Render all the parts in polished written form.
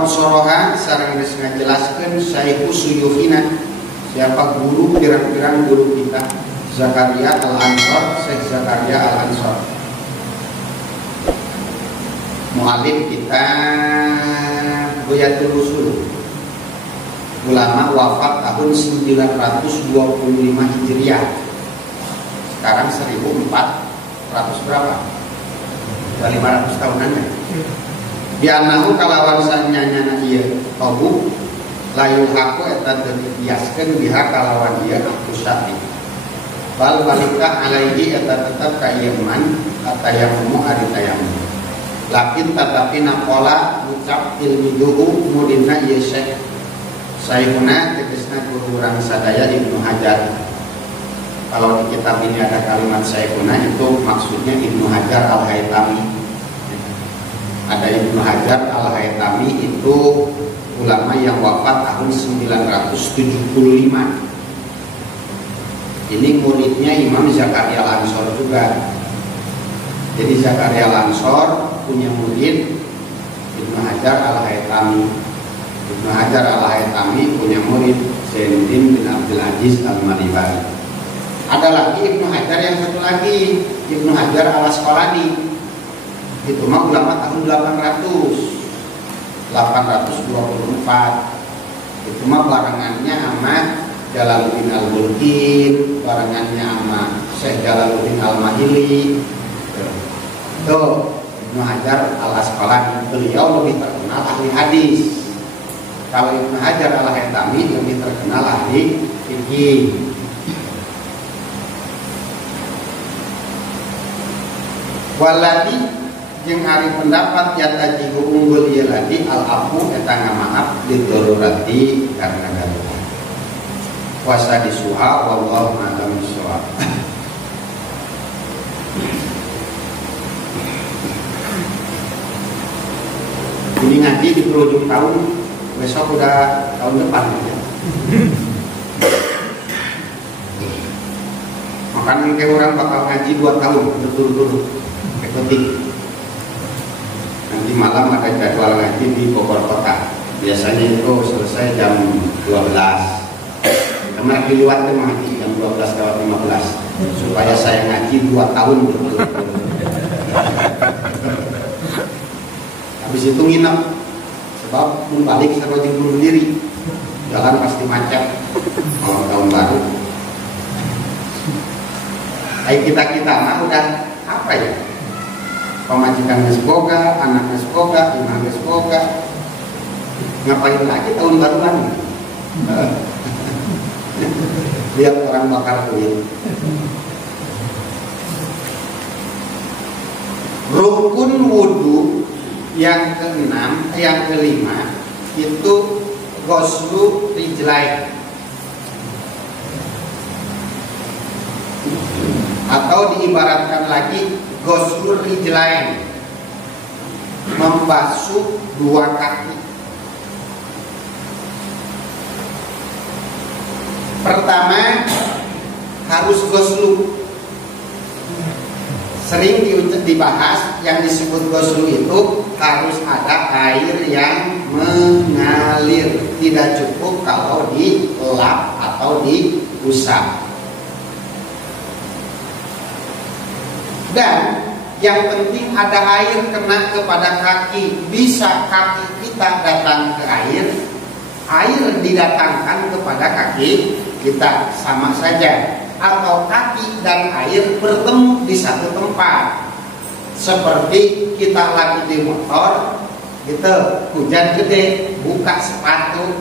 Waqad soroha sareng geus ngajelaskeun Syaikhus Suyukhina, siapa guru pirang-pirang guru kita, Zakaria Al-Ansor, Syekh Zakaria Al-Ansor, mu'alif kita Buyatul Usul, ulama wafat tahun 925 Hijriah. Sekarang 1400 berapa? 500 tahunan ya. Bianahu kalawan sanyana ieu tabu layul haku eta teu dibiaskeun biha kalawan ieu kusati. Bal balika alaihi eta tetep ka ieu man atayamu ari tayammum. Lakin tetapi napola ucap ilmiduhu mudinna ieu syekh Sayyiduna tegasna guru urang sadaya Ibnu Hajar. Kalau di kitab ini ada kalimat Sayyiduna itu maksudnya Ibnu Hajar Al-Haytami. Ada Ibnu Hajar Al-Haytami itu ulama yang wafat tahun 975. Ini muridnya Imam Zakaria Al-Ansor juga. Jadi Zakaria Al-Ansor punya murid Ibnu Hajar Al-Haytami. Ibnu Hajar Al-Haytami punya murid Zainuddin bin Abdul Aziz Al-Maribari. Ada lagi Ibnu Hajar yang satu lagi, Ibnu Hajar Al-Asqalani. Itu mah ulama tahun 824. Itu mah barengannya sama Jalaluddin Al-Bulkin, barengannya sama Syekh Jalaluddin Al-Mahili. Tuh Ibnu Hajar Al-Asqalani, beliau lebih terkenal ahli hadis. Kalau Ibnu Hajar Al-Haytami lebih terkenal ahli fikih. Waladi jeung ari pendapat yatajihu unggul ieu ladi al-afu eta ngamaaf didorurati karena darurat. Puasa disuha wallahu a'lam bishawab. Ini ngaji di penghujung tahun, besok udah tahun depan ya. Makanya kayak orang bakal ngaji 2 tahun berturut-turut. Ikuti. Nanti malam ada jadwal ngaji di Bogor Kota. Biasanya itu selesai jam 12. Kemarin diliwat ke ngaji jam 12:15 supaya saya ngaji 2 tahun berturut-turut. Habis itu nginep sebab membalik sarojeng bunuh diri. Jalan pasti macet kalau tahun baru. Kayak kita mah udah apa ya? Pemajikan geus boga, anak geus boga, imah geus boga. Ngapain lagi tahun baruan? Lihat orang bakar kuil. Rukun wudu yang keenam, yang kelima itu ghuslu rijlain, atau diibaratkan lagi ghuslu rijlain, membasuh 2 kaki. Pertama harus ghuslu. Sering dibahas yang disebut ghuslu itu harus ada air yang mengalir, tidak cukup kalau dilap atau diusap. Dan yang penting ada air kena kepada kaki. Bisa kaki kita datang ke air didatangkan kepada kaki kita, sama saja. Atau kaki dan air bertemu di satu tempat. Seperti kita lagi di motor gitu, hujan gede, buka sepatu,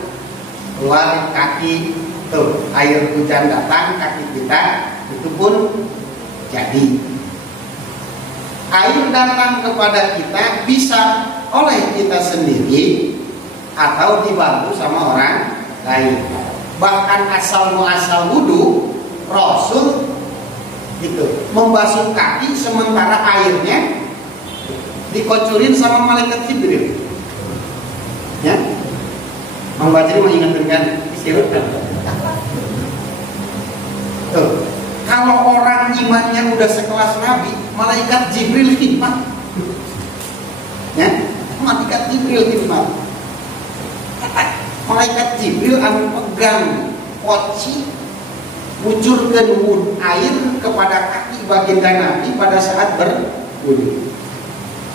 keluar kaki, tuh air hujan datang kaki kita, itu pun jadi. Air datang kepada kita bisa oleh kita sendiri atau dibantu sama orang lain. Bahkan asal muasal wudu Rasul gitu membasuh kaki sementara airnya dikocurin sama malaikat Jibril. Ya, membaca mengingatkan istilah. Tuh, kalau orang imannya udah sekelas Nabi, malaikat Jibril hikmat. Ya, malaikat Jibril hikmat. malaikat Jibril anu pegang poci ngucurkeun air kepada kaki baginda Nabi pada saat berwudu.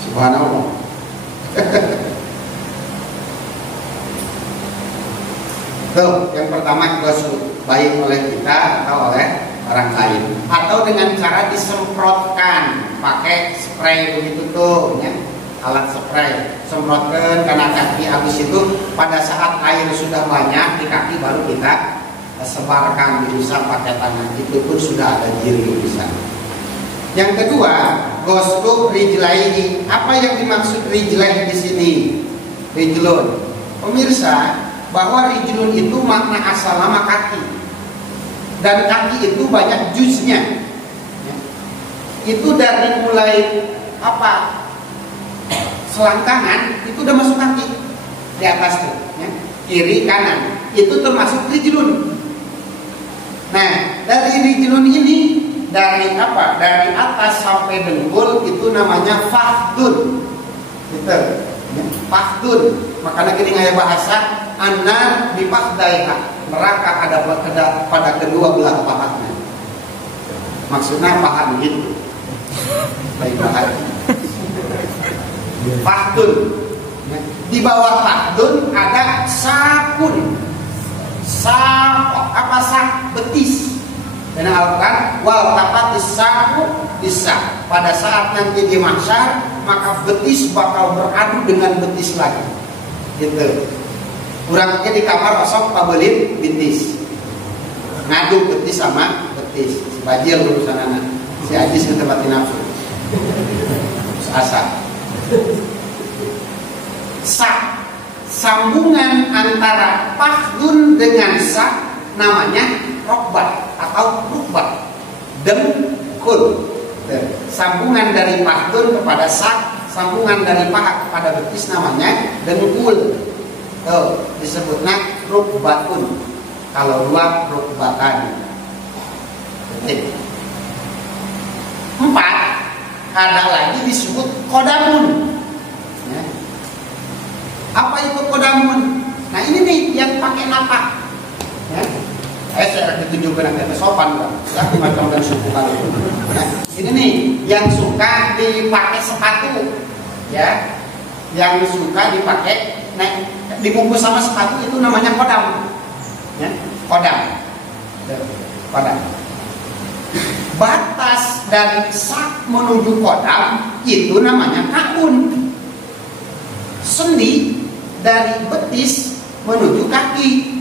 Subhanallah. Tuh, yang pertama gosok baik oleh kita atau oleh orang lain, atau dengan cara disemprotkan pakai spray begitu tuh ya. Alat spray semprotkan karena kaki, habis itu pada saat air sudah banyak di kaki baru kita sebarkan, diusap pakai tangan, itu pun sudah ada jilid di sana. Yang kedua, gosok rijlaihi. Apa yang dimaksud rijlaih di sini? Rijlun. Pemirsa, bahwa rijlun itu makna asal nama kaki. Dan kaki itu banyak juznya. Itu dari mulai apa? Selangkangan itu udah masuk kaki di atas tuh, ya. Kiri kanan itu termasuk rijlun. Nah, dari rijlun ini dari apa? Dari atas sampai dengkul itu namanya fakhdun. Gitu. Ya, fakhdun. Makanya gini ngaya bahasa anar bi fakhdaiha. Neraka ada pada kedua belah pahanya. Maksudnya paha gitu. Baik paha. Fakhdun. Di bawah fakhdun ada sakun. Apa sak? Betis. Dan Al-Quran wal tapatis saku bisa. Pada saat nanti di mahsyar maka betis bakal beradu dengan betis lagi. Gitu. Kurangnya di kamar osok pabelin betis. Ngadu betis sama betis. Si Bajil urusan anak. Si Ajis ke tempat nafsu. Asa. Sak. Sambungan antara fakhdun dengan sak namanya rokbat atau rukbat. Dengkul. Sambungan dari fakhdun kepada sak, sambungan dari paha kepada betis namanya dengkul. Disebutnya rukbatun. Kalau dua rukbatan. Empat, ada lagi disebut kodamun. Apa itu kodamun? Nah ini nih yang pakai napak. Ya. Saya ditunjukkan nanti sopan kan? Ya, macam dan suku kalau itu. Ya. Ini nih yang suka dipakai sepatu, ya, yang suka dipakai, nah, dibungkus sama sepatu itu namanya kodam. Ya, kodam. Kodam. Batas dari sak menuju kodam itu namanya kakun. Sendi dari betis menuju kaki.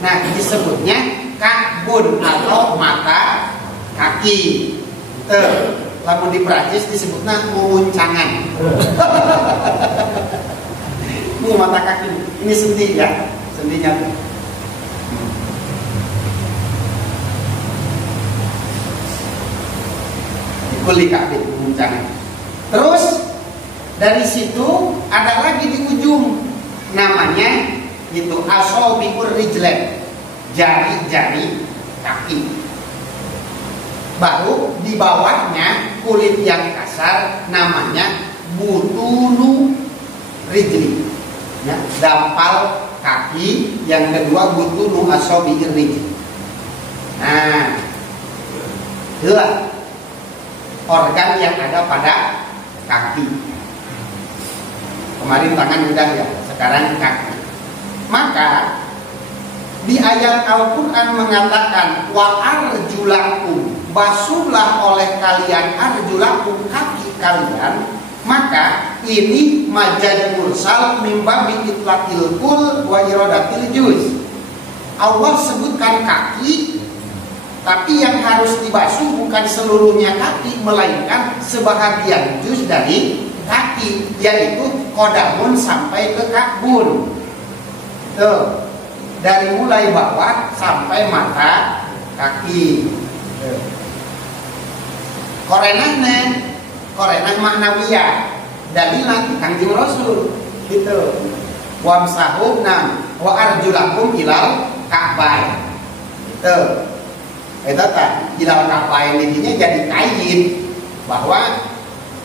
Nah, disebutnya kakbun atau mata kaki. Lamun di Prancis disebutnya muncangan. Ini mata kaki. Ini sendi ya, sendinya. Kuli kaki muncangan. Terus dari situ ada lagi di ujung namanya itu asobiur rijlen, jari-jari kaki. Baru di bawahnya kulit yang kasar namanya butunu rijli, ya, dampal kaki. Yang kedua butunu asobiur rijli. Nah, itulah organ yang ada pada kaki. Kemarin tangan udah ya, sekarang kaki. Maka di ayat Al-Quran mengatakan wa arjulakum, basuhlah oleh kalian arjulakum, kaki kalian. Maka ini majaz mursal mimbabi itlaqil kul wa iradatil juz. Allah sebutkan kaki, tapi yang harus dibasuh bukan seluruhnya kaki, melainkan sebahagian juz dari kaki, yaitu kodamun sampai ke kakbun. Tuh, dari mulai bawah sampai mata kaki. Korenah maknawiyah, dalilah Kangjeng Rasul gitu. Wamsahuna wa arjulakum ilal ka'bain. Gitu. Itu tak ilal ka'bain intinya jadi kain bahwa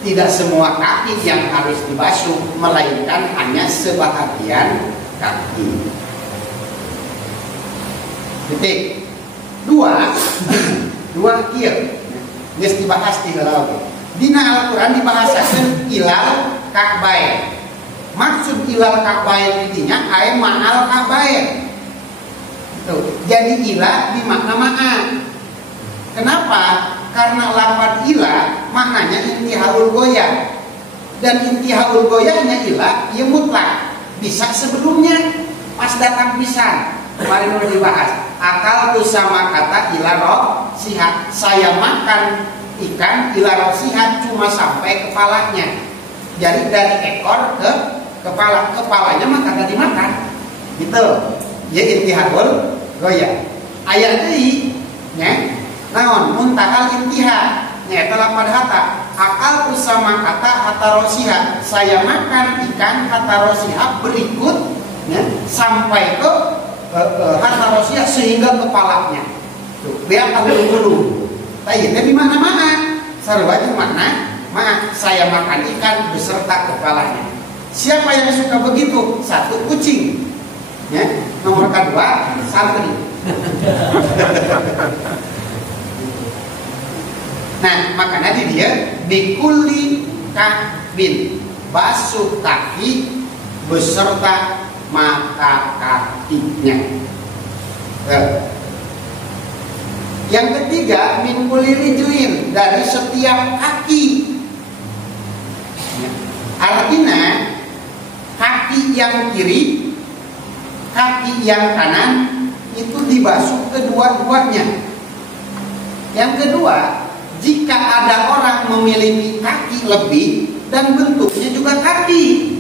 tidak semua kaki yang harus dibasuh, melainkan hanya sebahagian kaki. Titik. Dua kieu. Geus dibahas di heula oge. Dina Al-Qur'an dibahasakeun ilal ka'bain. Maksud ilal ka'bain intinya aya ma'al ka'bain. Jadi ilah dimakna ma'a. Kenapa? Karena lafaz ilah maknanya intihaul goyah. Dan intihaul goyahnya ilah ieu mutlak. Bisa sebelumnya pas datang pisan. Kemarin udah dibahas. Akal tuh sama kata ilah roh sihat. Saya makan ikan ilah roh sihat cuma sampai kepalanya. Jadi dari ekor ke kepala. Kepalanya mah kagak dimakan. Gitu. Ya intihaul goyah. Ayat deui nya naon muntahal intihad nya eta lafaz hata. Akal tuh sama kata hata roh sihat. Saya makan ikan hata roh sihat berikut ya, sampai ke harta rosia sehingga kepalanya. Tuh, biar tahu dulu. Tapi di mana-mana sarua jeung makna, maaf saya makan ikan beserta kepalanya. Siapa yang suka begitu? Satu, kucing. Ya, nomor kedua, santri. Nah, makanya di dia bikuli kabin basuh kaki beserta mata kakinya. Yang ketiga min kulli rijlin dari setiap kaki. Artinya kaki yang kiri, kaki yang kanan itu dibasuh kedua-duanya. Yang kedua, jika ada orang memiliki kaki lebih dan bentuknya juga kaki,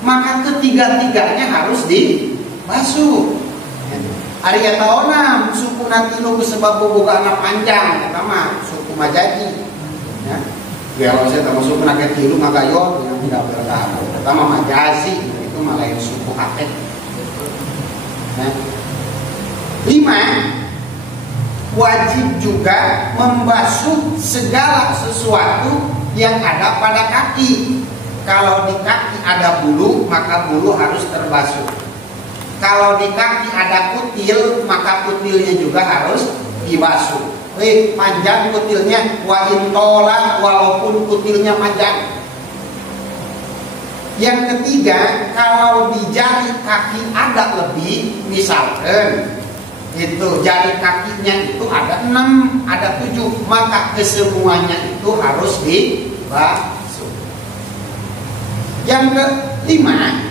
maka ketiga-tiganya harus dibasuh. Ari eta ona suku nanti nu sebab boga anak panjang eta mah suku Majaji. Ya. Kalau saya termasuk anak tilu maka yo yang tidak berkah. Eta mah Majazi itu mah lain suku Atet. Ya. 5. Wajib juga membasuh segala sesuatu yang ada pada kaki. Kalau di kaki ada bulu, maka bulu harus terbasuh. Kalau di kaki ada kutil, maka kutilnya juga harus dibasuh. Panjang kutilnya, wa intola, walaupun kutilnya panjang. Yang ketiga, kalau di jari kaki ada lebih, misalkan itu jari kakinya itu ada 6, ada 7, maka kesemuanya itu harus dibasuh. Yang kelima,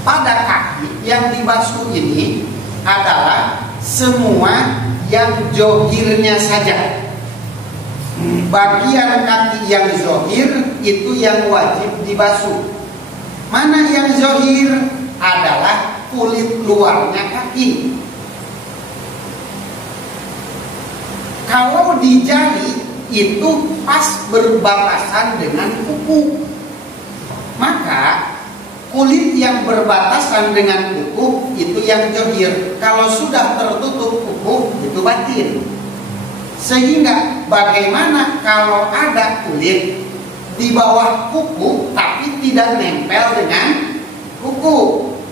pada kaki yang dibasuh ini adalah semua yang zohirnya saja. Bagian kaki yang zohir itu yang wajib dibasuh. Mana yang zohir? Adalah kulit luarnya kaki. Kalau di jari itu pas berbatasan dengan kuku, maka kulit yang berbatasan dengan kuku itu yang zohir. Kalau sudah tertutup kuku itu batin. Sehingga bagaimana kalau ada kulit di bawah kuku tapi tidak nempel dengan kuku,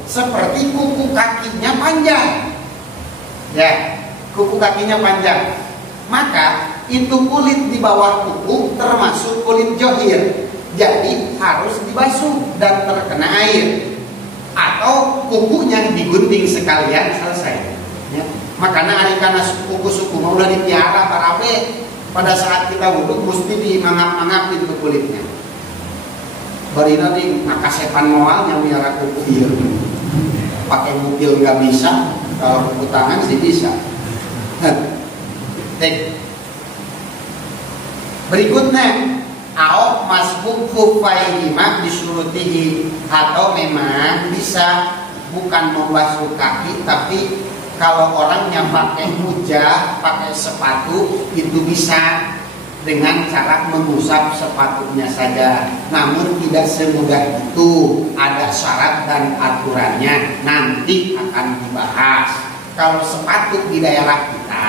seperti kuku kakinya panjang, ya, kuku kakinya panjang, maka itu kulit di bawah kuku termasuk kulit zohir. Jadi harus dibasuh dan terkena air, atau kukunya digunting sekalian selesai. Ya. Makanya arikana suku-suku mau udah dipiara parabe pada saat kita wudhu mesti dimangap-mangapin ke kulitnya. Barina di makasepan moal yang miara kuku ieu. Pakai mobil nggak bisa, kalau kuku tangan sih bisa. Berikutnya, au masbuk khufaihima disurutihi, atau memang bisa bukan membasuh kaki, tapi kalau orangnya pakai mujah, pakai sepatu, itu bisa dengan cara mengusap sepatunya saja. Namun tidak semudah itu, ada syarat dan aturannya, nanti akan dibahas. Kalau sepatu di daerah kita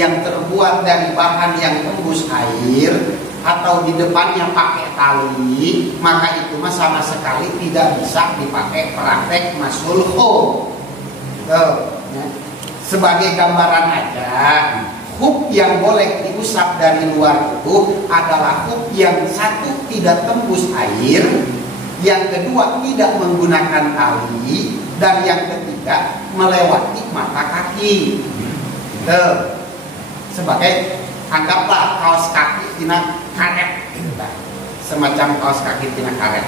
yang terbuat dari bahan yang tembus air, atau di depannya pakai tali, maka itu mah sama sekali tidak bisa dipakai praktek masulho. ya. Sebagai gambaran aja, hub yang boleh diusap dari luar itu adalah hub yang satu tidak tembus air, yang kedua tidak menggunakan tali, dan yang ketiga melewati mata kaki. Sebagai anggaplah kaos kaki tina karet, semacam kaos kaki tina karet,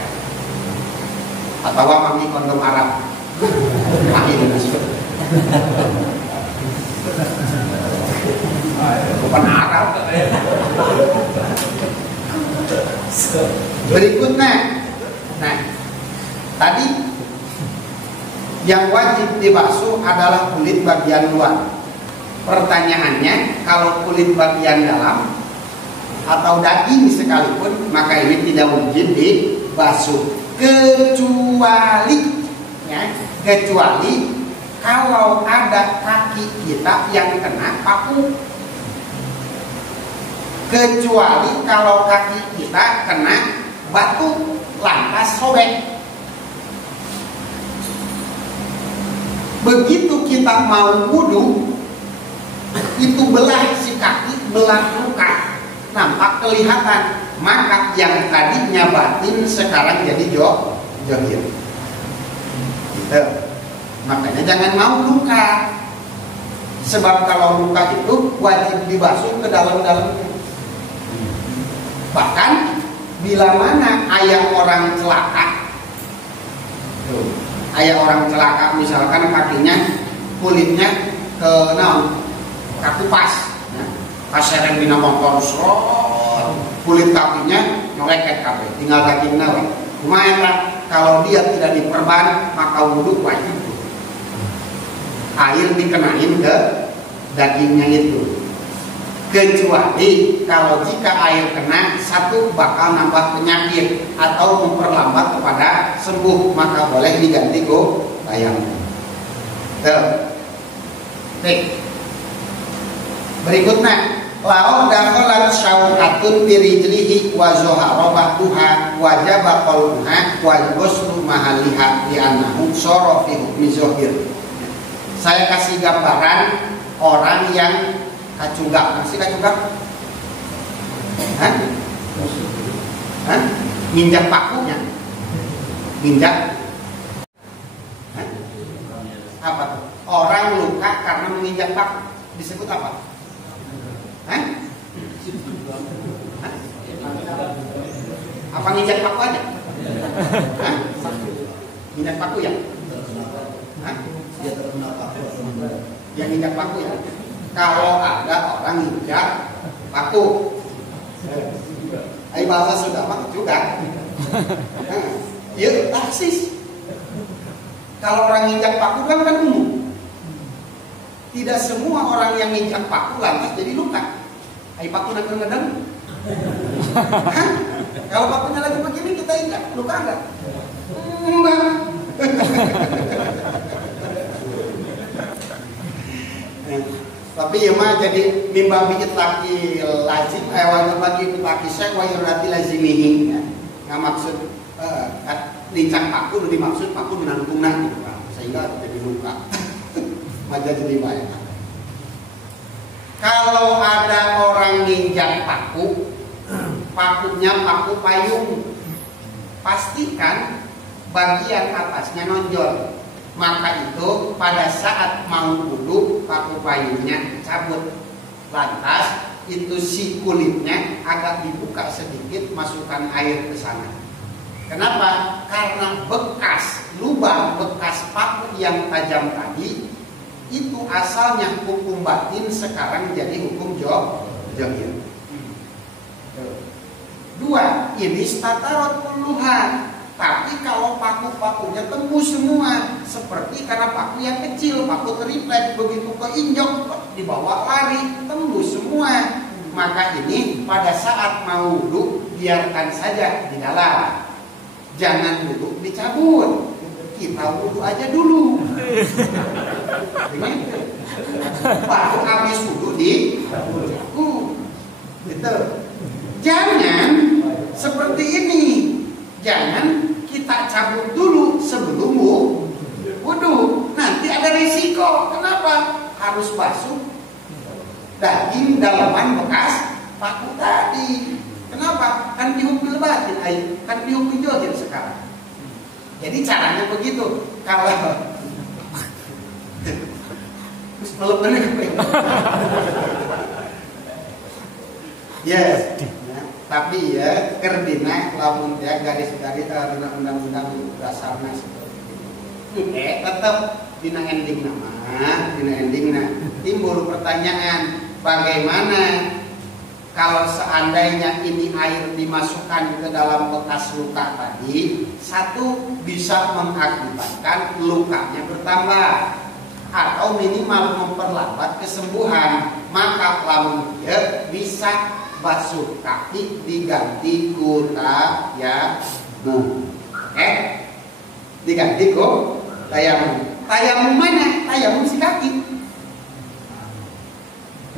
atau mami kondom Arab, bukan Arab. Berikutnya, nah tadi yang wajib dibasuh adalah kulit bagian luar. Pertanyaannya, kalau kulit bagian dalam atau daging sekalipun, maka ini tidak wajib dibasuh, kecuali kalau ada kaki kita yang kena paku. Kecuali kalau kaki kita kena batu lantas sobek. Begitu kita mau wudu, itu belah si kaki, belah luka, nampak kelihatan. Maka yang tadinya batin sekarang jadi johir. Gitu. Makanya jangan mau luka. Sebab kalau luka itu wajib dibasuh ke dalam-dalamnya. Bahkan bila mana ayah orang celaka, misalkan kakinya, kulitnya ke kakupas, kaseren dina motor serot, kulit kakinya nyoleket kabeh, tinggal dagingna we. Kumaha kalau dia tidak diperban, maka wudu wajib. Air dikenain ke dagingnya itu. Kecuali kalau jika air kena, satu bakal nambah penyakit atau memperlambat kepada sembuh, maka boleh diganti bayang. Berikutnya, laon dakhalat syauqatun birijlihi wa zuhara ba'duha wajaba qalbuha wa ghuslu mahaliha li annahu sara fi hukmi zahir. Saya kasih gambaran orang yang kacugak. Masih kacugak? Minjak pakunya. Minjak. Apa tuh? Orang luka karena menginjak paku. Disebut apa? Apa nginjak paku aja? Minjak paku ya? Yang nginjak paku ya? Kalau ada orang nginjak paku, bahasa sudah mah juga. Ya taksis. Kalau orang nginjak paku kan umum. Tidak semua orang yang nginjak paku lantas jadi luka. Paku nak ngedeng. Kalau pakunya lagi begini kita injak, luka enggak? Enggak. Tapi ya mah jadi mimba bijit laki lazim bagi laki saya wa yurati lazimihi. Nggak maksud lincang paku udah dimaksud paku menangkungna gitu kan. Sehingga jadi luka. Maja jadi banyak. Kalau ada orang nginjak paku, pakunya paku payung, pastikan bagian atasnya nonjol. Maka itu pada saat mau wudu paku payungnya cabut, lantas itu si kulitnya agak dibuka sedikit, masukkan air ke sana. Kenapa? Karena bekas lubang bekas paku yang tajam tadi itu asalnya hukum batin, sekarang jadi hukum johir. Dua, ini statarat puluhan. Tapi kalau paku-pakunya tembus semua, seperti karena paku yang kecil, paku triplek, begitu keinjak dibawa lari, tembus semua. Maka ini pada saat mau wudu biarkan saja di dalam, jangan wudu dicabut. Kita wudu aja dulu. Baru habis wudu dicabut. Gitu. Jangan seperti ini. Jangan kita cabut dulu sebelum wudu. Nanti ada ada risiko. Kenapa? Harus basuh daging dalaman bekas paku tadi. Kenapa? Kan dihukul batin air, kan dihukul jodoh sekarang. Jadi caranya begitu. Kalau terus peluk yes. Tapi ya kerdina lamun ya garis-garis undang-undang dasarnya seperti itu. Tetap dina ending timbul pertanyaan, bagaimana kalau seandainya ini air dimasukkan ke dalam bekas luka tadi, satu bisa mengakibatkan lukanya bertambah atau minimal memperlambat kesembuhan, maka lamun dia bisa basuh kaki diganti ku tayamum. Diganti ku tayamum. Tayamum mana? Tayamum si kaki.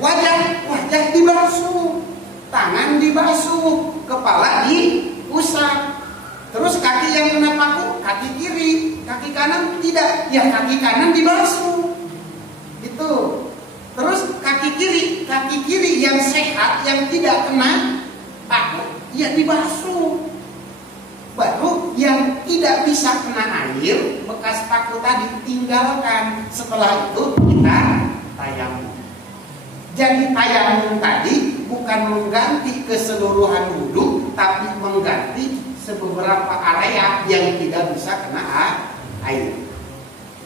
Wajah dibasuh, tangan dibasuh, kepala diusap. Terus kaki yang kena paku, kaki kiri, kaki kanan tidak. Ya kaki kanan dibasuh. Itu. Terus kaki kiri yang sehat, yang tidak kena paku, ya dibasuh. Baru yang tidak bisa kena air, bekas paku tadi tinggalkan. Setelah itu kita tayamum. Jadi tayamum tadi bukan mengganti keseluruhan wudu, tapi mengganti beberapa area yang tidak bisa kena air.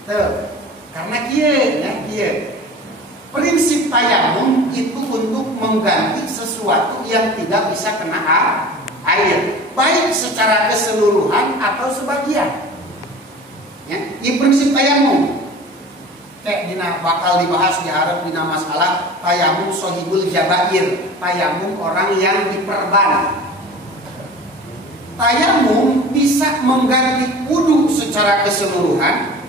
Tuh. Karena kia. Prinsip tayamum itu untuk mengganti sesuatu yang tidak bisa kena air, baik secara keseluruhan atau sebagian. Ya, ini prinsip tayamum. Dina bakal dibahas diharap dina masalah tayamum sohibul jabair, tayamum orang yang diperban. Tayamum bisa mengganti wudu secara keseluruhan.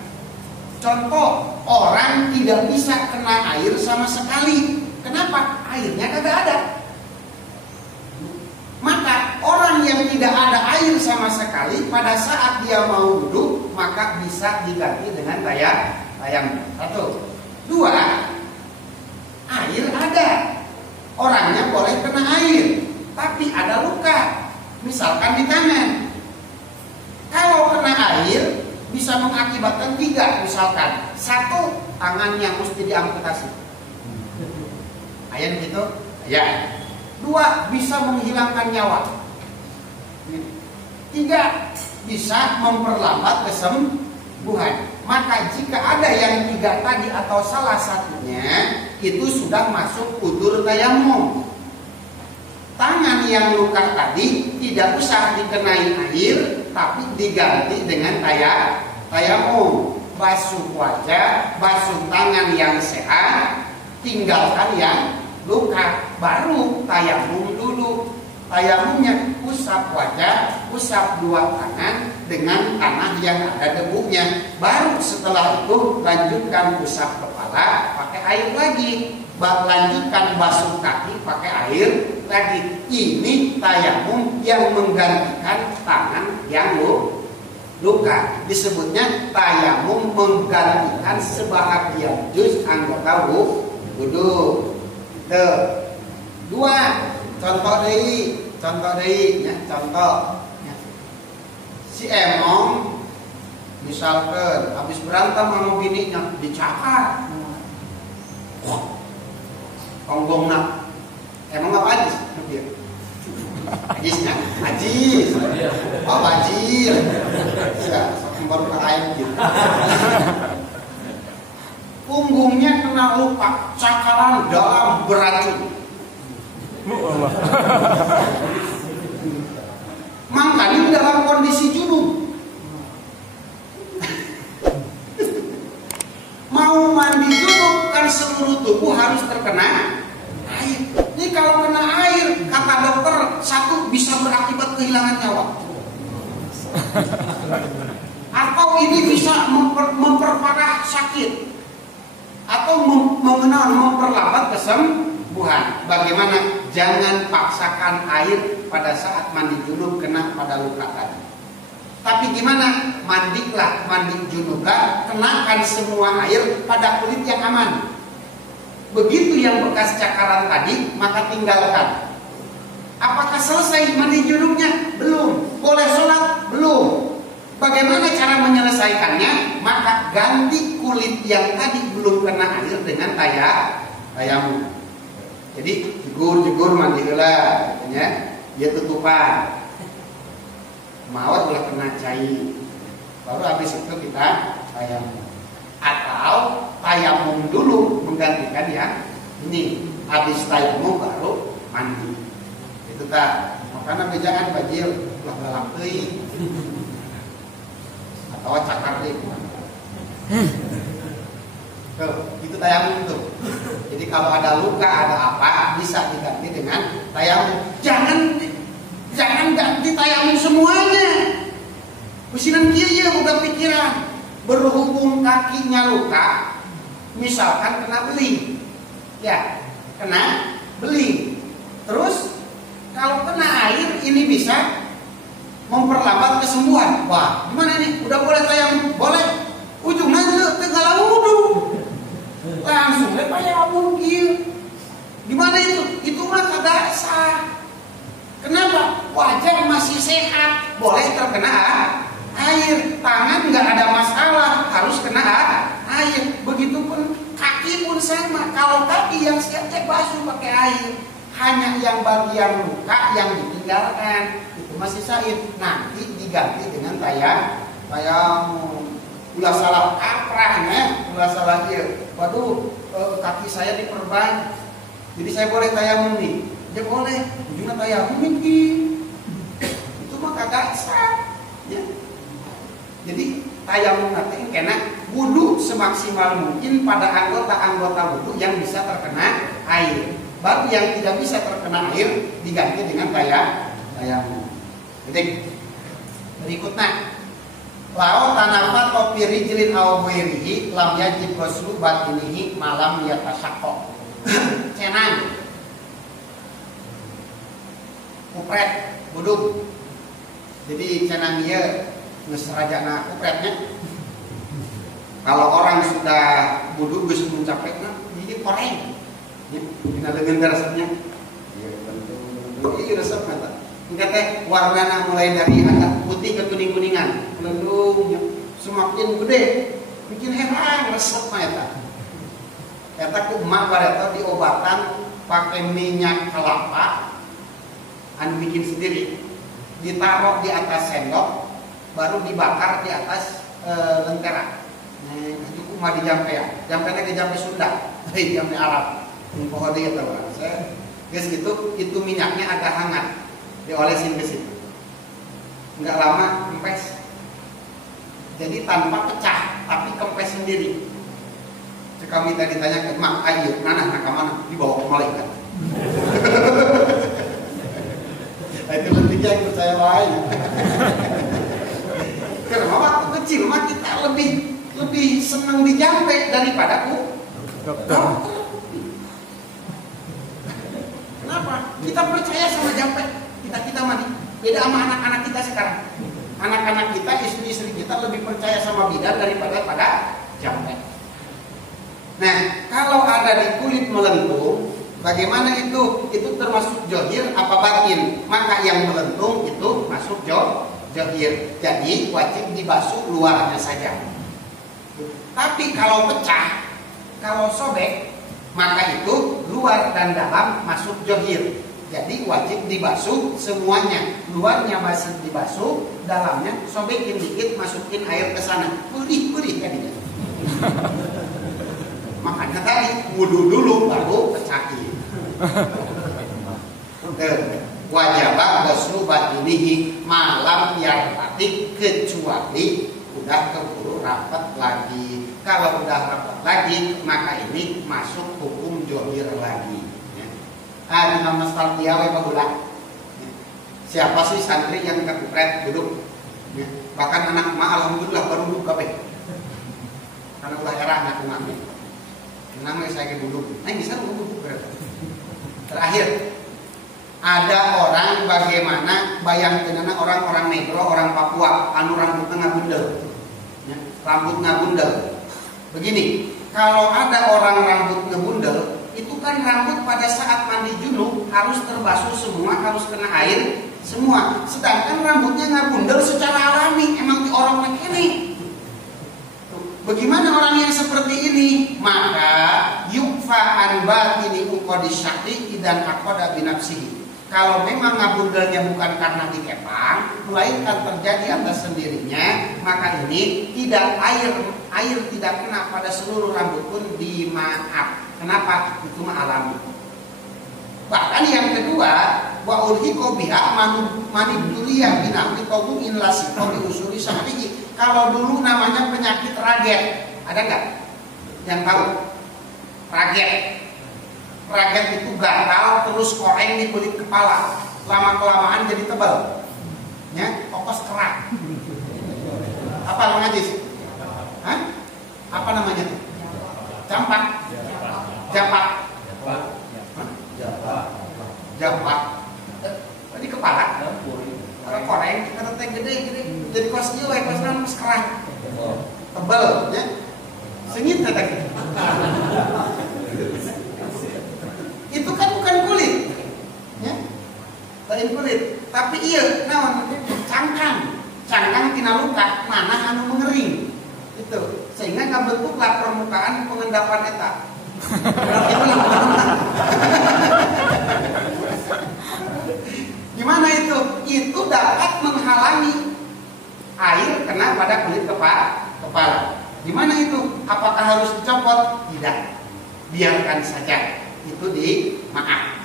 Contoh, orang tidak bisa kena air sama sekali. Kenapa? Airnya kagak ada. Maka orang yang tidak ada air sama sekali pada saat dia mau wudu, maka bisa diganti dengan tayamum. 1. 2. Air ada. Orangnya boleh kena air, tapi ada luka. Misalkan di tangan. Kalau kena air bisa mengakibatkan 3, misalkan 1, tangannya mesti diamputasi. Ayat gitu? Ya. 2, bisa menghilangkan nyawa. 3, bisa memperlambat kesembuhan. Maka jika ada yang 3 tadi atau salah satunya, itu sudah masuk udzur tayamum. Tangan yang luka tadi tidak usah dikenai air, tapi diganti dengan tayamum. Basuh wajah, basuh tangan yang sehat, tinggalkan yang luka, baru tayamum dulu. Tayamumnya usap wajah, usap 2 tangan dengan tanah yang ada debunya. Baru setelah itu lanjutkan usap kepala pakai air lagi. Lanjutkan basuh kaki pakai air lagi. Ini tayamum yang menggantikan tangan yang luka. Disebutnya tayamum menggantikan sebahagian juz anggota wudu. 2. Contoh deui nya, contoh. Si emong misalkan habis berantem sama bininya dicakar. Konggongna. Emang apa ajis? Ajisnya? Ajis. Oh, bajir. Ya, baru ke air gitu. Punggungnya kena luka, cakaran dalam beracun. Makanya dalam kondisi junub. Mau mandi junub kan seluruh tubuh harus terkena air. Ini kalau kena air, kata dokter, 1 bisa berakibat kehilangan nyawa. Atau ini bisa memperparah sakit. Atau memperlambat kesembuhan. Bagaimana? Jangan paksakan air pada saat mandi junub kena pada luka tadi. Tapi gimana? Mandilah, mandi junublah, kenakan semua air pada kulit yang aman. Begitu yang bekas cakaran tadi, maka tinggalkan. Apakah selesai mandi junubnya? Belum. Boleh sholat? Belum. Bagaimana cara menyelesaikannya? Maka ganti kulit yang tadi belum kena air dengan tayamum. Jadi jegur mandi heula, katanya. Dia tutupan. Mawar udah kena cair. Baru habis itu kita tayamum. Atau tayamum dulu menggantikan yang ini. Habis tayamum baru mandi. Itu tak. Makanya bejaan bajil ulah galak teuing. Atau cakar deh. Tuh, itu tayamum tuh. Jadi kalau ada luka, ada apa, bisa diganti dengan tayamum. Jangan ganti tayamum semuanya. Usinan kieu udah pikiran. Berhubung kakinya luka, misalkan kena beling. Ya, kena beling. Terus kalau kena air ini bisa memperlambat kesembuhan. Wah, gimana nih? Udah boleh tayamum? Boleh. Ujungnya tegala wudu. Langsung tayamum kieu. Gimana itu? Itu mah kagak sah. Kenapa? Wajah masih sehat, boleh terkena air. Tangan nggak ada masalah, harus kena air. Begitupun kaki pun sama. Kalau kaki yang sehat basuh pakai air. Hanya yang bagian luka yang ditinggalkan itu masih sahih. Nanti diganti dengan tayamum. Ulah salah kaprahnya, ulah salah dia. Waduh, kaki saya diperban, jadi saya boleh tayamum nih. Ya boleh, ujungnya tayamum ini. Itu mah kagak sah. Ya. Jadi tayamum nanti kena wudu semaksimal mungkin pada anggota-anggota wudu yang bisa terkena air. Baru yang tidak bisa terkena air diganti dengan tayamum. Jadi berikutnya, lao tanafat kopi rijlin aw ghairihi lam yajib ghuslu batinihi malam yatasyaqqaq. Cenang, kupret, buduk. Jadi cenang ieu geus rajana kupretnya. Kalau orang sudah buduk geus muncapekna, jadi koreng. Dina leungeun resepnya. Iya resep mata. Engke teh warnana mulai dari agak putih ke kuning-kuningan. Lendung semakin gede. Bikin heran resep mah eta. Eta ku emak bareta diobatan pakai minyak kelapa anu bikin sendiri. Ditaruh di atas sendok, baru dibakar di atas lentera. Nah, itu mah dijampe ya. Jampena ge jampe Sunda, jampe Arab. Pohon dia tahu kan? Saya guys itu minyaknya agak hangat, diolesin ke situ. Nggak lama kempes. Jadi tanpa pecah, tapi kempes sendiri. Kami tadi tanya ke mak, ayo, mana mana dibawa ke malaikat. Itu pentingnya yang percaya lain. Karena waktu kecil mah kita lebih senang dijampe daripada dokter. Kenapa? Kita percaya sama jampe. Kita mandi. Beda sama anak-anak kita sekarang. Anak-anak kita, istri-istri kita lebih percaya sama bidan daripada pada jampe. Nah, kalau ada di kulit melentung, bagaimana itu? Itu termasuk johir apa batin? Maka yang melentung itu masuk johir. Jadi wajib dibasuh luarnya saja. Tapi kalau pecah, kalau sobek, maka itu luar dan dalam masuk johir. Jadi wajib dibasuh semuanya. Luarnya masih dibasuh, dalamnya sobekin dikit, masukin air ke sana. Purih kadinya. Makanya tadi wudu dulu baru pecahin. Wajib ghuslu batinihi malam yang batik kecuali udah keburu rapat lagi. Kalau udah rapat lagi, maka ini masuk hukum johir lagi. Ya. Imam nostalgia we baheula. Siapa sih santri yang kepret duduk? Ya. Bahkan anak emak alhamdulillah baru duduk kabeh. Karena ulah era anak emaknya. Nama saya ke duduk. Nah bisa duduk berarti. Terakhir, ada orang bagaimana bayangkeunana orang-orang negro, orang Papua anu rambutnya ngabundel. Ya, rambut ngabundel. Begini, kalau ada orang rambut ngabundel, itu kan rambut pada saat mandi junub harus terbasuh semua, harus kena air semua. Sedangkan rambutnya ngabundel secara alami, emang diorong ini. Bagaimana orang yang seperti ini? Maka yukfa an batini uqadi syaqi dan aqada binafsihi. Kalau memang ngabundelnya bukan karena dikepang, melainkan terjadi atas sendirinya, maka ini tidak air tidak kena pada seluruh rambut pun dimaaf. Kenapa? Itu mah alami. Bahkan yang kedua, wa ulhiqo biha manibduliyah binawi tawuin lasiko bi usuli syahrihi. Kalau dulu namanya penyakit raget, ada nggak yang tahu? Raget itu gatal terus koreng di kulit kepala, lama kelamaan jadi tebal, ya, kokos kerak. Apa namanya sih? Hah? Apa namanya? Campak, japak, japak. Di kepala. Orang koreng kita teh gede, jadi kos ieu we kosna mas kerah. Tebal, ya. Sengit teh. Itu kan bukan kulit. Ya. Lain kulit, tapi ieu naon? Cangkang tina luka mana anu mengering. Itu. Sehingga kabentuklah permukaan pengendapan eta. Gimana itu? Itu dapat menghalangi air kena pada kulit kepala. Gimana itu? Apakah harus dicopot? Tidak. Biarkan saja. Itu dimaaf.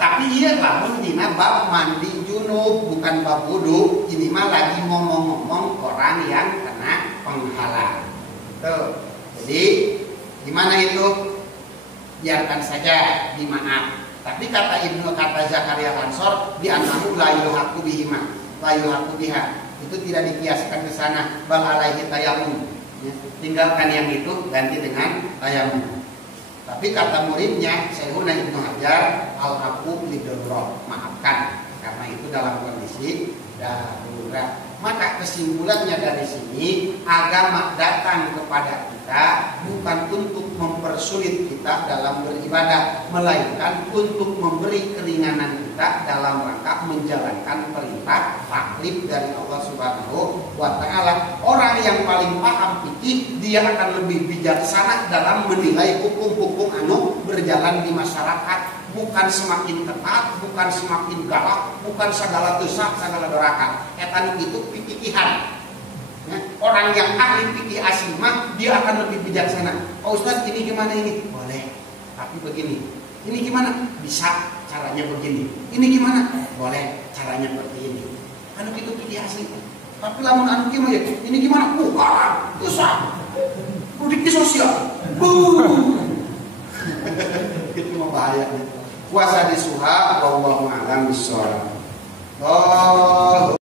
Tapi iya lamun dina bab mandi junub bukan bab wudu. Ini mah lagi ngomong-ngomong orang yang kena penghalang. Tuh. Jadi gimana itu? Biarkan saja dimaaf. Tapi kata Zakaria Ansor di anahu la yuhaqu bihima, la yuhaqu biha. Itu tidak dikiaskan ke sana, bal alaihi tayammum. Ya, tinggalkan yang itu ganti dengan tayammum. Tapi kata muridnya Syekhuna Ibnu Hajar al-aqu lidurrah, maafkan karena itu dalam kondisi darurat. Maka kesimpulannya dari sini, agama datang kepada kita bukan untuk mempersulit kita dalam beribadah, melainkan untuk memberi keringanan kita dalam rangka menjalankan perintah taklif dari Allah Subhanahu wa Ta'ala. Orang yang paling paham fikih, dia akan lebih bijaksana dalam menilai hukum-hukum anu berjalan di masyarakat. Bukan semakin ketat, bukan semakin galak, bukan segala dosa, segala doraka. Etan itu pikihan. Ya, orang yang ahli fikih asli mah dia akan lebih bijaksana. Pak Ustadz, ini gimana ini? Boleh, tapi begini. Ini gimana? Bisa, caranya begini. Ini gimana? Boleh, caranya seperti ini. Anu itu fikih asli. Tapi lamun anu gimana ya? Ini gimana? Bukan, dosa. Produktif sosial. Itu bahaya. Puasa di suha, wallahu a'lam bishawab.